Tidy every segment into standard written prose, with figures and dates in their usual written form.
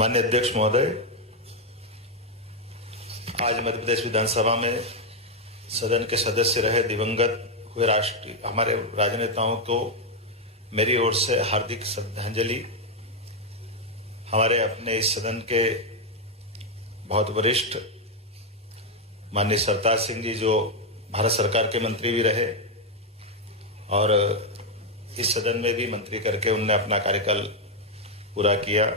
माननीय अध्यक्ष महोदय, आज मध्य प्रदेश विधानसभा में सदन के सदस्य रहे दिवंगत हुए राष्ट्रीय हमारे राजनेताओं को मेरी ओर से हार्दिक श्रद्धांजलि। हमारे अपने इस सदन के बहुत वरिष्ठ माननीय सरताज सिंह जी, जो भारत सरकार के मंत्री भी रहे और इस सदन में भी मंत्री करके उन्होंने अपना कार्यकाल पूरा किया।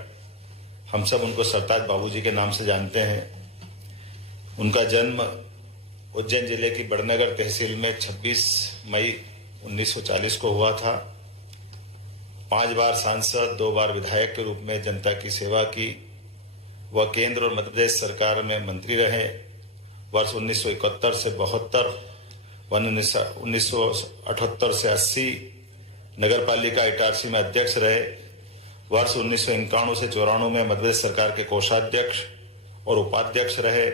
हम सब उनको सरताज बाबूजी के नाम से जानते हैं। उनका जन्म उज्जैन जिले की बड़नगर तहसील में 26 मई 1940 को हुआ था। 5 बार सांसद, 2 बार विधायक के रूप में जनता की सेवा की। वह केंद्र और मध्य प्रदेश सरकार में मंत्री रहे। वर्ष 1971 से 72, 1978 से 80 नगर पालिका इटारसी में अध्यक्ष रहे। वर्ष 1991 से 94 में मध्य प्रदेश सरकार के कोषाध्यक्ष और उपाध्यक्ष रहे।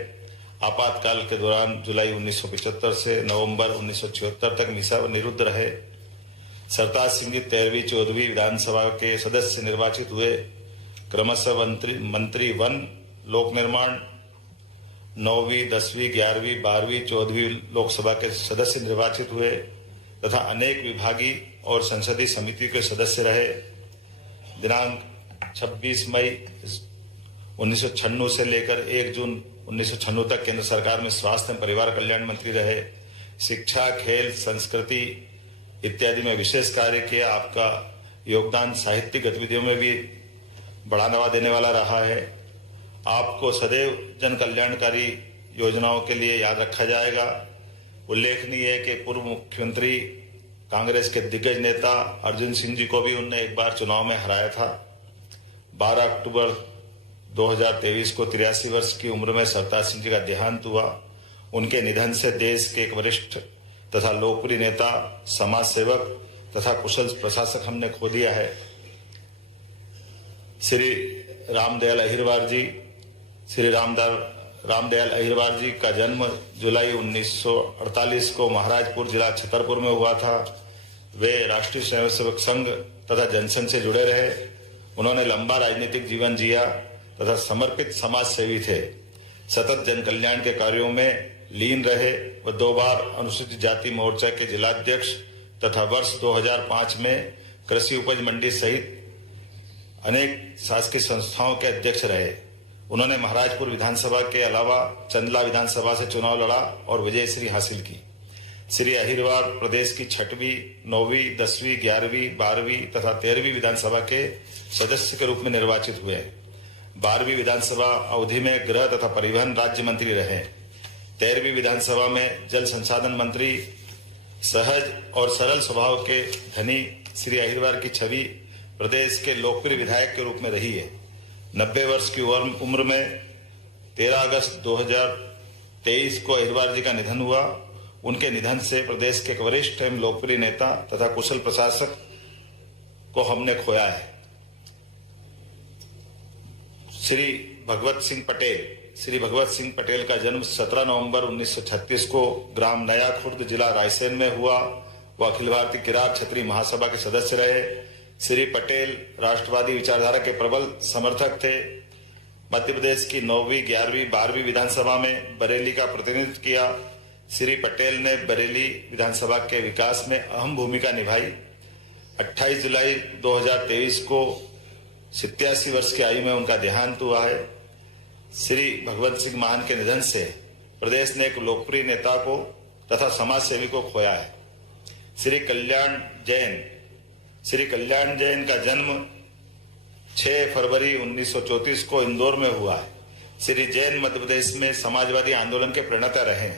आपातकाल के दौरान जुलाई 1975 से नवंबर 1976 तक मीसा निरुद्ध रहे। सरताज सिंह जी 13वीं 14वीं विधानसभा के सदस्य निर्वाचित हुए। क्रमशः मंत्री वन, लोक निर्माण, 9वीं, 10वीं, 11वीं, 12वीं, 14वीं लोकसभा के सदस्य निर्वाचित हुए तथा अनेक विभागीय और संसदीय समिति के सदस्य रहे। दिनांक 26 मई 1996 से लेकर 1 जून 1996 तक केंद्र सरकार में स्वास्थ्य एवं परिवार कल्याण मंत्री रहे। शिक्षा, खेल, संस्कृति इत्यादि में विशेष कार्य किया। आपका योगदान साहित्यिक गतिविधियों में भी बढ़ावा देने वाला रहा है। आपको सदैव जन कल्याणकारी योजनाओं के लिए याद रखा जाएगा। उल्लेखनीय है कि पूर्व मुख्यमंत्री कांग्रेस के दिग्गज नेता अर्जुन सिंह जी को भी उनने एक बार चुनाव में हराया था। 12 अक्टूबर 2023 को 83 वर्ष की उम्र में सरताज सिंह जी का देहांत हुआ। उनके निधन से देश के एक वरिष्ठ तथा लोकप्रिय नेता, समाज सेवक तथा कुशल प्रशासक हमने खो दिया है। श्री रामदयाल अहिरवार जी का जन्म जुलाई 1948 को महाराजपुर जिला छतरपुर में हुआ था। वे राष्ट्रीय स्वयंसेवक संघ तथा जनसंघ से जुड़े रहे। उन्होंने लंबा राजनीतिक जीवन जिया तथा समर्पित समाज सेवी थे। सतत जन कल्याण के कार्यों में लीन रहे। व 2 बार अनुसूचित जाति मोर्चा के जिलाध्यक्ष तथा वर्ष 2005 में कृषि उपज मंडी सहित अनेक शासकीय संस्थाओं के अध्यक्ष रहे। उन्होंने महाराजपुर विधानसभा के अलावा चंदला विधानसभा से चुनाव लड़ा और विजयश्री हासिल की। श्री अहिरवार प्रदेश की 6वीं, 9वीं, 10वीं, 11वीं, 12वीं तथा 13वीं विधानसभा के सदस्य के रूप में निर्वाचित हुए। 12वीं विधानसभा अवधि में गृह तथा परिवहन राज्य मंत्री रहे। 13वीं विधानसभा में जल संसाधन मंत्री। सहज और सरल स्वभाव के धनी श्री अहिरवार की छवि प्रदेश के लोकप्रिय विधायक के रूप में रही है। 90 वर्ष की उम्र में 13 अगस्त 2023 को अहिरवार जी का निधन हुआ। उनके निधन से प्रदेश के एक वरिष्ठ एवं लोकप्रिय नेता तथा कुशल प्रशासक को हमने खोया है। श्री भगवत सिंह पटेल का जन्म 17 नवंबर 1936 को ग्राम नया खुर्द जिला रायसेन में हुआ। वह अखिल भारतीय किरात क्षत्रिय महासभा के सदस्य रहे। श्री पटेल राष्ट्रवादी विचारधारा के प्रबल समर्थक थे। मध्य प्रदेश की 9वीं, 11वीं, 12वीं विधानसभा में बरेली का प्रतिनिधित्व किया। श्री पटेल ने बरेली विधानसभा के विकास में अहम भूमिका निभाई। 28 जुलाई 2023 को 87 वर्ष की आयु में उनका देहांत हुआ है। श्री भगवत सिंह मान के निधन से प्रदेश ने एक लोकप्रिय नेता को तथा समाज सेवी को खोया है। श्री कल्याण जैन का जन्म 6 फरवरी 1934 को इंदौर में हुआ है। श्री जैन मध्य प्रदेश में समाजवादी आंदोलन के प्रणेता रहे।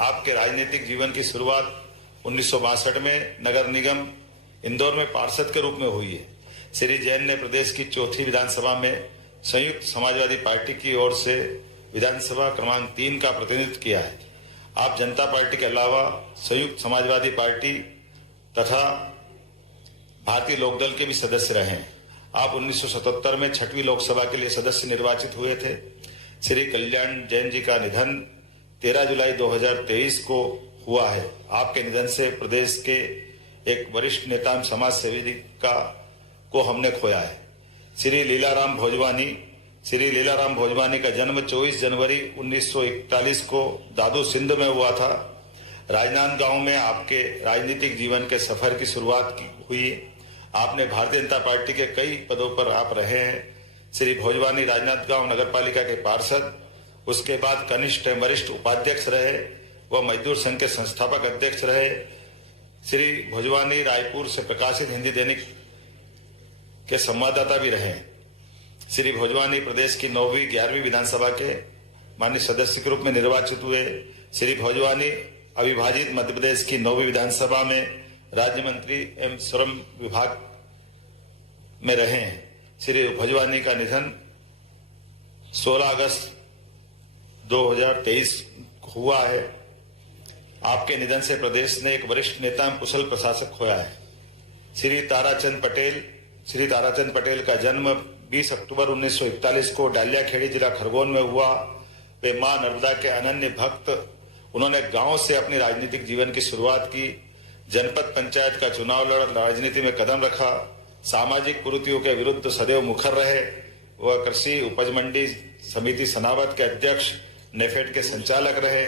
आपके राजनीतिक जीवन की शुरुआत 1962 में नगर निगम इंदौर में पार्षद के रूप में हुई है। श्री जैन ने प्रदेश की 4थी विधानसभा में संयुक्त समाजवादी पार्टी की ओर से विधानसभा क्रमांक 3 का प्रतिनिधित्व किया है। आप जनता पार्टी के अलावा संयुक्त समाजवादी पार्टी तथा भारतीय लोकदल के भी सदस्य रहे। आप 1977 में 6वीं लोकसभा के लिए सदस्य निर्वाचित हुए थे। श्री कल्याण जैन जी का निधन 13 जुलाई 2023 को हुआ है। आपके निधन से प्रदेश के एक वरिष्ठ नेता एवं समाज सेवी को हमने खोया है। श्री लीलाराम भोजवानी श्री लीलाराम भोजवानी का जन्म 24 जनवरी 1941 को दादू सिंध में हुआ था। राजनांदगांव में आपके राजनीतिक जीवन के सफर की शुरुआत हुई। आपने भारतीय जनता पार्टी के कई पदों पर आप रहे हैं। श्री भोजवानी राजनांदगांव नगर पालिका के पार्षद, उसके बाद कनिष्ठ एवं वरिष्ठ उपाध्यक्ष रहे व मजदूर संघ के संस्थापक अध्यक्ष रहे। श्री भोजवानी रायपुर से प्रकाशित हिंदी दैनिक के संवाददाता भी रहे। श्री भोजवानी प्रदेश की 9वीं 11वीं विधानसभा के माननीय सदस्य के रूप में निर्वाचित हुए। श्री भोजवानी अविभाजित मध्य प्रदेश की 9वीं विधानसभा में राज्य मंत्री एवं श्रम विभाग में रहे हैं। श्री भोजवानी का निधन 16 अगस्त 2023 हुआ है। आपके निधन से प्रदेश ने एक वरिष्ठ नेता एवं कुशल प्रशासक खोया है। श्री ताराचंद पटेल का जन्म 20 अक्टूबर 1941 को डालियाखेड़ी जिला खरगोन में हुआ। वे मां नर्मदा के अनन्य भक्त। उन्होंने गांव से अपनी राजनीतिक जीवन की शुरुआत की। जनपद पंचायत का चुनाव लड़ राजनीति में कदम रखा। सामाजिक कुरीतियों के विरुद्ध सदैव मुखर रहे। वह कृषि उपज मंडी समिति सनावद के अध्यक्ष, नेफेड के संचालक रहे।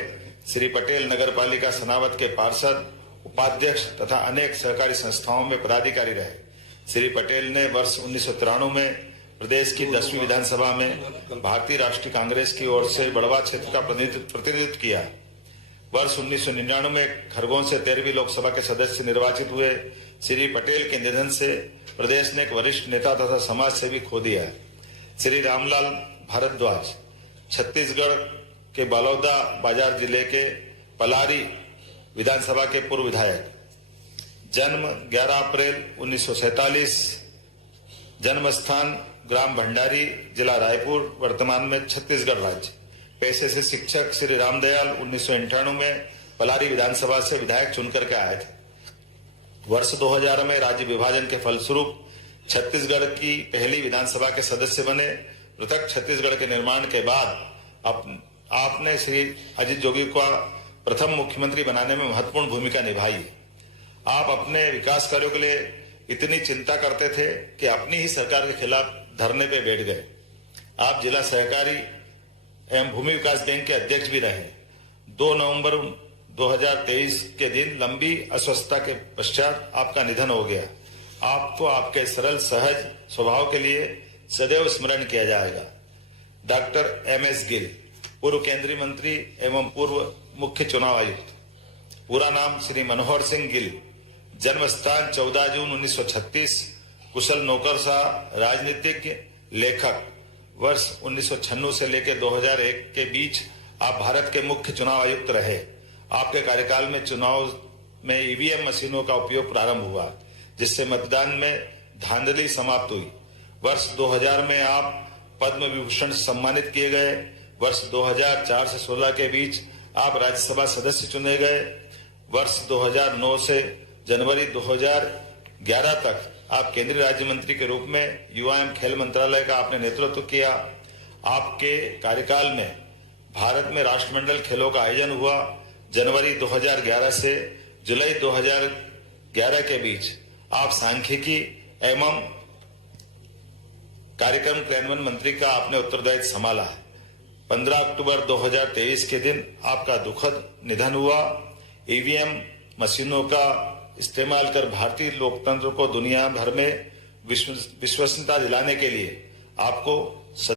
श्री पटेल नगर पालिका सनावद के पार्षद, उपाध्यक्ष तथा अनेक सहकारी संस्थाओं में पदाधिकारी रहे। श्री पटेल ने वर्ष 1993 में प्रदेश की 10वीं विधानसभा में भारतीय राष्ट्रीय कांग्रेस की ओर से बड़वा क्षेत्र का प्रतिनिधित्व किया। वर्ष 1999 में खरगोन से 13वीं लोकसभा के सदस्य निर्वाचित हुए। श्री पटेल के निधन से प्रदेश ने एक वरिष्ठ नेता तथा समाज सेवी खो दिया। श्री रामलाल भारद्वाज छत्तीसगढ़ के बलौदा बाजार जिले के पलारी विधानसभा के पूर्व विधायक। जन्म 11 अप्रैल 1947। जन्म स्थान ग्राम भंडारी, जिला रायपुर, वर्तमान में छत्तीसगढ़ राज्य। पेशे से शिक्षक। श्री रामदयाल 1998 में पलारी विधानसभा से विधायक चुनकर के आए थे। वर्ष 2000 में राज्य विभाजन के फलस्वरूप छत्तीसगढ़ की पहली विधानसभा के सदस्य बने। पृथक छत्तीसगढ़ के निर्माण के बाद आपने श्री अजित जोगी को प्रथम मुख्यमंत्री बनाने में महत्वपूर्ण भूमिका निभाई। आप अपने विकास कार्यों के लिए इतनी चिंता करते थे कि अपनी ही सरकार के खिलाफ धरने पे बैठ गए। आप जिला सहकारी एवं भूमि विकास बैंक के अध्यक्ष भी रहे। 2 नवंबर 2023 के दिन लंबी अस्वस्थता के पश्चात आपका निधन हो गया। आपको आपके सरल सहज स्वभाव के लिए सदैव स्मरण किया जाएगा। डॉक्टर MS गिल, पूर्व केंद्रीय मंत्री एवं पूर्व मुख्य चुनाव आयुक्त। पूरा नाम श्री मनोहर सिंह गिल। जन्म स्थान 14 जून 1936। कुशल नौकरशाह, राजनीतिज्ञ, लेखक। वर्ष 1996 से लेकर 2001 के बीच आप भारत के मुख्य चुनाव आयुक्त रहे। आपके कार्यकाल में चुनाव में EVM मशीनों का उपयोग प्रारंभ हुआ, जिससे मतदान में धांधली समाप्त हुई। वर्ष 2000 में आप पद्म विभूषण से सम्मानित किए गए। वर्ष 2004 से 16 के बीच आप राज्यसभा सदस्य चुने गए। वर्ष 2009 से जनवरी 2011 तक आप केंद्रीय राज्य मंत्री के रूप में युवा एवं खेल मंत्रालय का आपने नेतृत्व किया। आपके कार्यकाल में भारत में राष्ट्रमंडल खेलों का आयोजन हुआ। जनवरी 2011 से जुलाई 2011 के बीच आप सांख्यिकी एवं कार्यक्रम क्रियान्वयन मंत्री का आपने उत्तरदायित्व संभाला है। 15 अक्टूबर 2023 के दिन आपका दुखद निधन हुआ। EVM मशीनों का इस्तेमाल कर भारतीय लोकतंत्र को दुनिया भर में विश्वसनीयता दिलाने के लिए आपको